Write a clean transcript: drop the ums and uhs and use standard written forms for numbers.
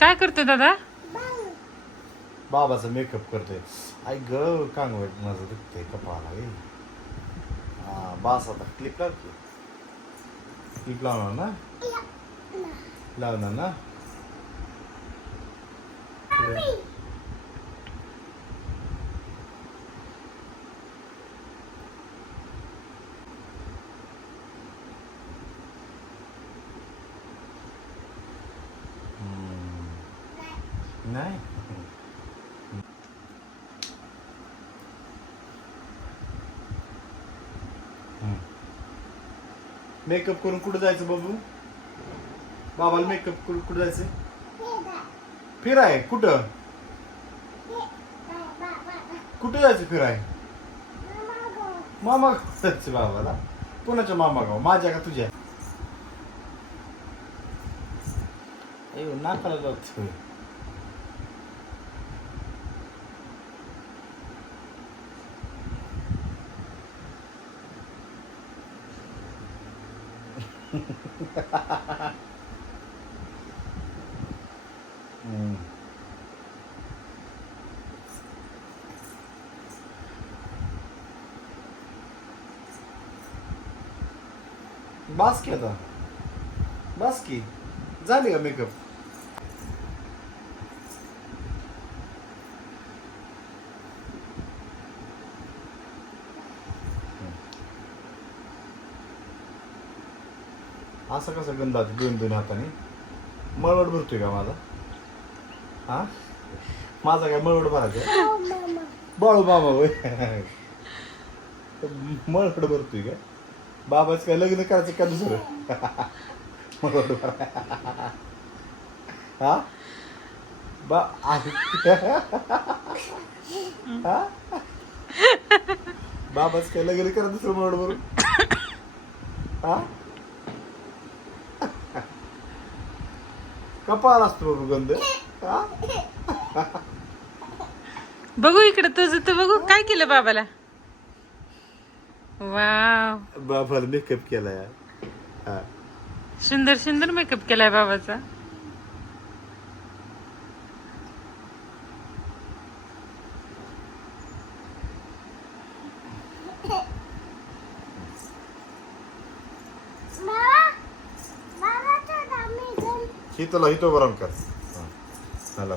काय करतोय दादा? बाबाचा मेकअप करतोय. आई ग कांगवट माझं दुखतंय कपाळाला गे. हा बास आता क्लिप लाव की. क्लिप लावणार ना? लावणार ना? नाही. मेकअप करून कुठं जायचं बाबू? बाबाला मेकअप करून कुठं जायचं? फिराय कुठं? कुठं जायचं फिराय? मामा जायचं बाबाला. कोणाच्या मामा गाव? माझ्या का तुझ्या? अयो नाकाला जात. बास की आता. बास की झाली का मेकअप? असं कसं गंध दोन दोन हाताने मळवट भरतोय का माझा? हा माझा काय मळवट भरायचा? बाळू मामा होय. मळवट भरतोय का? बाबाच काय लग्न करायचं का दुसरं? मळवट भराय. हा बा हा बाबाच काय लग्न करा दुसरं मळवट भरून? हा कपाळ असतो बाबू गंध. बघू इकडे तुझं तर बघू काय केलं बाबाला. वाव, बाबाला मेकअप केलाय. हा सुंदर सुंदर मेकअप केलाय बाबाचा. हिथला हिथं बरं कर. हॅलो